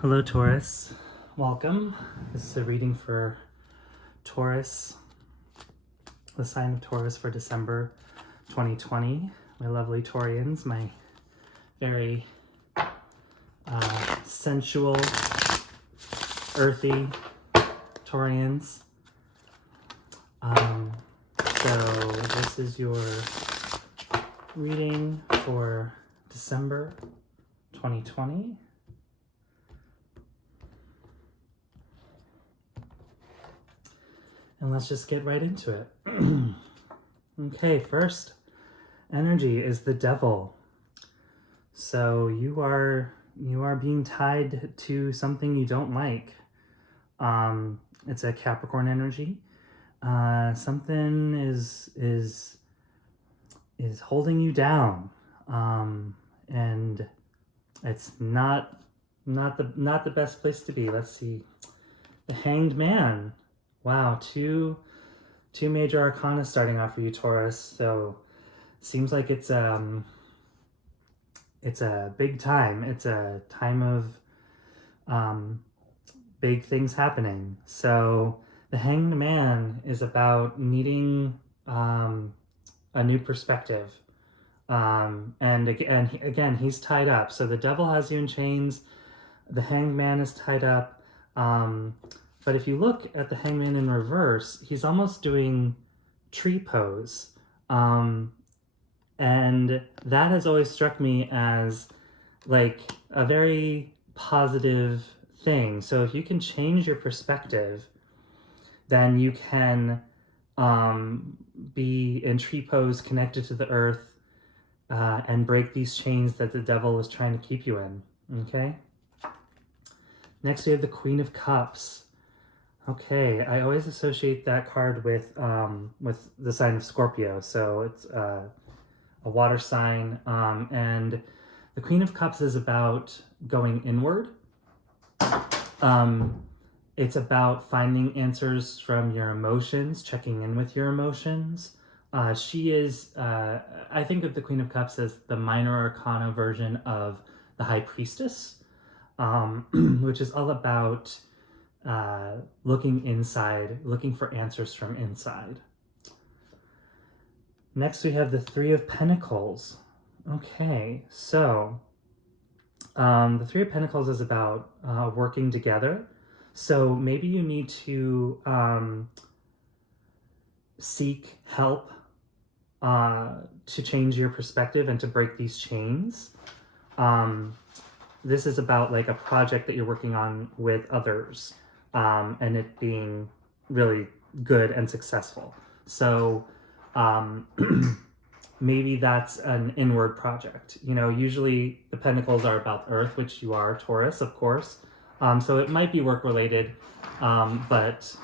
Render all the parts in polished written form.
Hello, Taurus. Welcome. This is a reading for Taurus, the sign of Taurus for December 2020. My lovely Taurians, my very sensual, earthy Taurians. So this is your reading for December 2020. And let's just get right into it. Okay, first energy is the devil. So you are being tied to something you don't like. It's a Capricorn energy. Something is holding you down, and it's not the best place to be. Let's see, the Hanged Man. Wow, two major arcana starting off for you, Taurus. So seems like it's a big time. It's a time of big things happening. So the Hanged Man is about needing a new perspective. And again, he's tied up. So the devil has you in chains. The Hanged Man is tied up. But if you look at the Hangman in reverse, he's almost doing tree pose. And that has always struck me as like a very positive thing. So if you can change your perspective, then you can be in tree pose connected to the earth and break these chains that the devil is trying to keep you in. Okay? Next we have the Queen of Cups. Okay, I always associate that card with the sign of Scorpio. So it's a water sign, and the Queen of Cups is about going inward. It's about finding answers from your emotions, checking in with your emotions. She is, I think of the Queen of Cups as the minor arcana version of the High Priestess, which is all about looking inside, looking for answers from inside. Next we have the Three of Pentacles. Okay, so the Three of Pentacles is about working together. So maybe you need to seek help to change your perspective and to break these chains. This is about like a project that you're working on with others. And it being really good and successful. So maybe that's an inward project. You know, usually the pentacles are about Earth, which you are, Taurus, of course. So it might be work related, but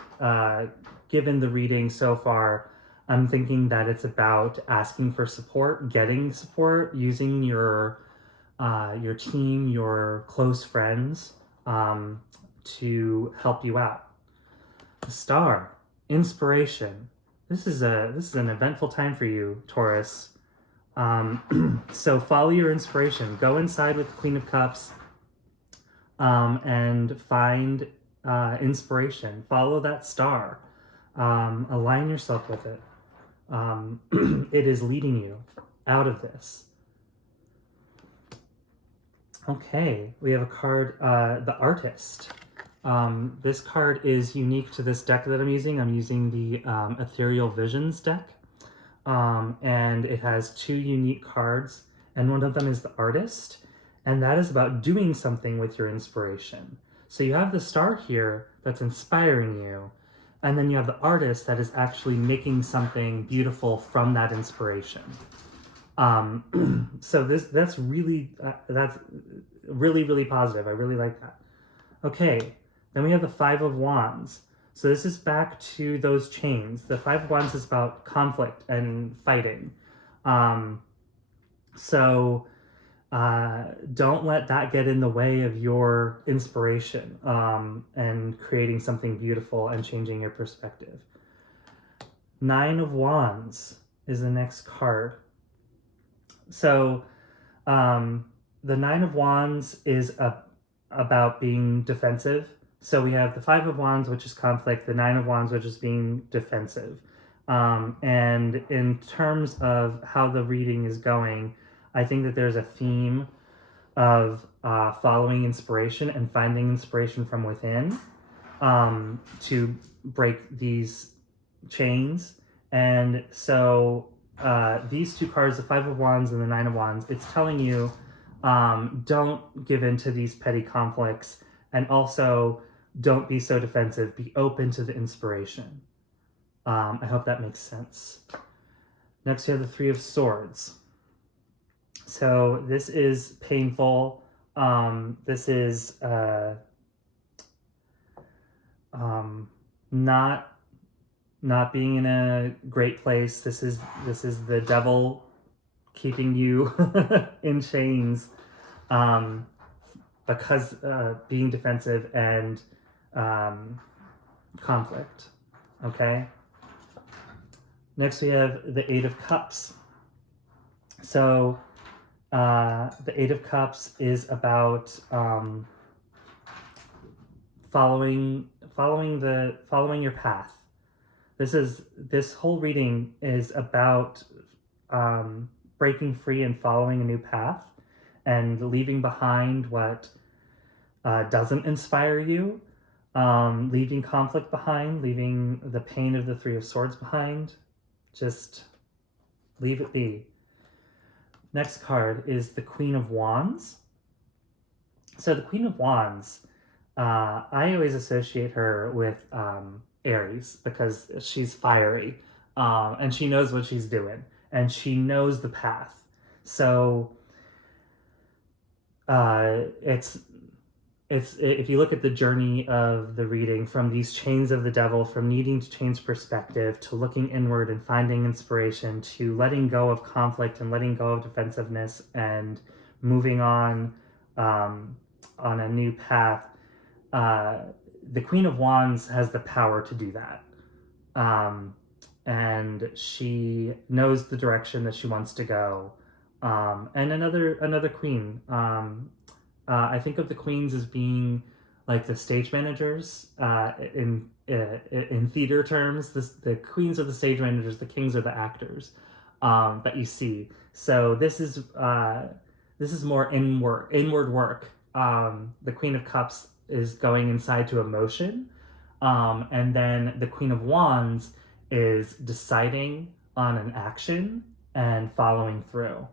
given the reading so far, I'm thinking that it's about asking for support, getting support, using your team, your close friends, to help you out. The Star, inspiration. This is an eventful time for you, Taurus. So follow your inspiration. Go inside with the Queen of Cups, and find inspiration. Follow that star. Align yourself with it. It is leading you out of this. Okay, we have a card, the Artist. This card is unique to this deck that I'm using. I'm using the Ethereal Visions deck. And it has two unique cards, and one of them is the Artist, and that is about doing something with your inspiration. So you have the star here that's inspiring you, and then you have the Artist that is actually making something beautiful from that inspiration. So that's really positive. I really like that. Okay, then we have the Five of Wands. So this is back to those chains. The Five of Wands is about conflict and fighting. So don't let that get in the way of your inspiration and creating something beautiful and changing your perspective. Nine of Wands is the next card. So the Nine of Wands is about being defensive. So we have the Five of Wands, which is conflict, the Nine of Wands, which is being defensive. And in terms of how the reading is going, I think that there's a theme of following inspiration and finding inspiration from within to break these chains. And so these two cards, the Five of Wands and the Nine of Wands, it's telling you don't give in to these petty conflicts, and also don't be so defensive. Be open to the inspiration. I hope that makes sense. Next, you have the Three of Swords. So this is painful. This is not being in a great place. This is the devil keeping you in chains, because being defensive and conflict. Okay. Next we have the Eight of Cups. So the Eight of Cups is about following your path. This whole reading is about breaking free and following a new path, and leaving behind what doesn't inspire you, leaving conflict behind, leaving the pain of the Three of Swords behind. Just leave it be. Next card is the Queen of Wands. So the Queen of Wands, I always associate her with Aries, because she's fiery, and she knows what she's doing, and she knows the path. So it's if you look at the journey of the reading, from these chains of the devil, from needing to change perspective, to looking inward and finding inspiration, to letting go of conflict and letting go of defensiveness and moving on a new path, the Queen of Wands has the power to do that. And she knows the direction that she wants to go. And another queen. I think of the queens as being like the stage managers in theater terms. The queens are the stage managers, the kings are the actors that you see. So this is more inward work. The Queen of Cups is going inside to emotion, and then the Queen of Wands is deciding on an action and following through.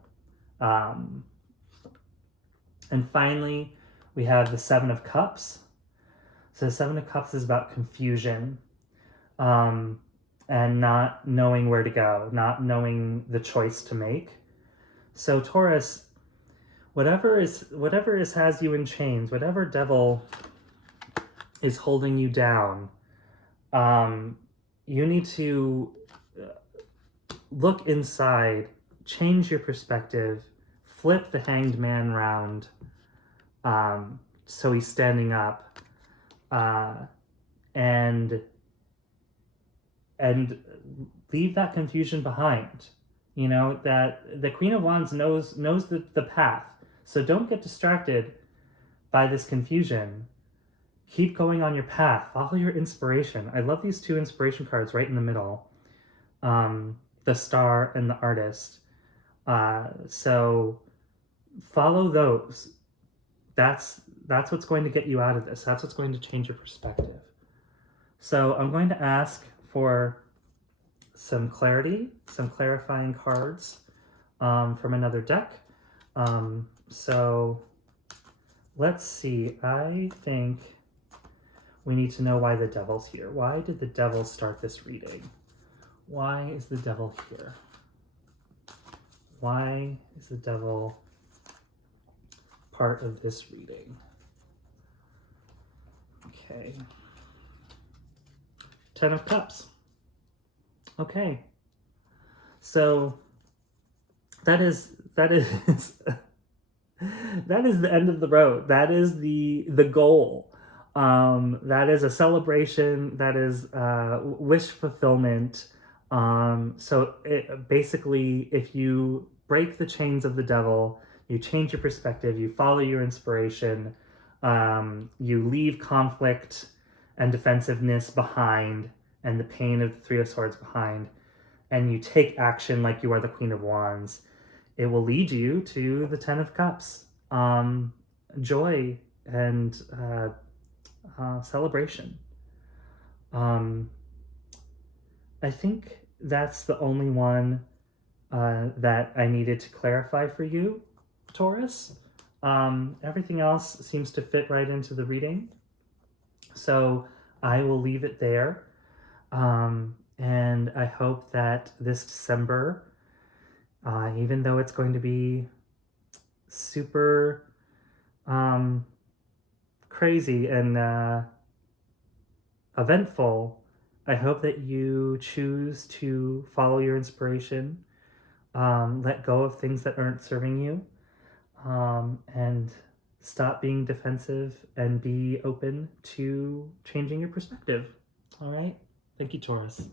And finally, we have the Seven of Cups. So the Seven of Cups is about confusion, and not knowing where to go, not knowing the choice to make. So Taurus, whatever has you in chains, whatever devil is holding you down, you need to look inside, change your perspective, flip the Hanged Man round, so he's standing up, and leave that confusion behind. You know, that the Queen of Wands knows the path. So don't get distracted by this confusion. Keep going on your path. Follow your inspiration. I love these two inspiration cards right in the middle. The Star and the Artist. So follow those. That's what's going to get you out of this. That's what's going to change your perspective. So I'm going to ask for some clarity, some clarifying cards from another deck. So let's see. I think we need to know why the devil's here. Why did the devil start this reading? Why is the devil here? Why is the devil part of this reading? Okay. Ten of Cups. Okay. So that is that is the end of the road. That is the goal. That is a celebration. That is wish fulfillment. So basically, if you break the chains of the devil, you change your perspective, you follow your inspiration, You leave conflict and defensiveness behind, and the pain of the Three of Swords behind, and you take action like you are the Queen of Wands. It will lead you to the Ten of Cups. Joy and celebration. I think that's the only one that I needed to clarify for you, Taurus. Everything else seems to fit right into the reading. So I will leave it there. And I hope that this December, even though it's going to be super crazy and eventful, I hope that you choose to follow your inspiration, let go of things that aren't serving you, and stop being defensive and be open to changing your perspective. All right? Thank you, Taurus.